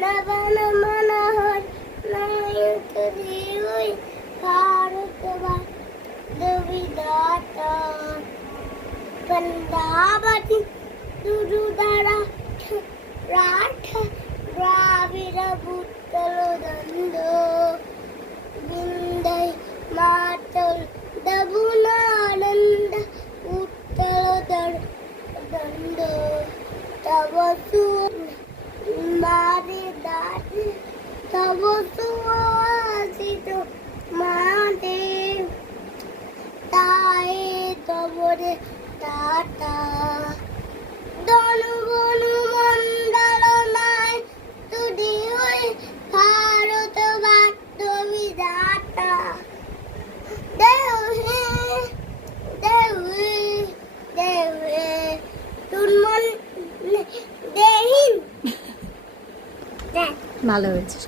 जनगणमनहर नायकदेवै भारतविधाता पंदावती दुरुदारा राठ द्राविड भूतल दंडो विंध्य मातल दबुनानंद उत्तल दंडो तव मारे दाद तव सुवासित महादेव ताए तवरे ताता দনবন মন্ডল নাই তুদি হই ভারত বাদ্য বিধাতা দেহে দেহে দেহে তুমন দেহিন ভালো হয়েছে।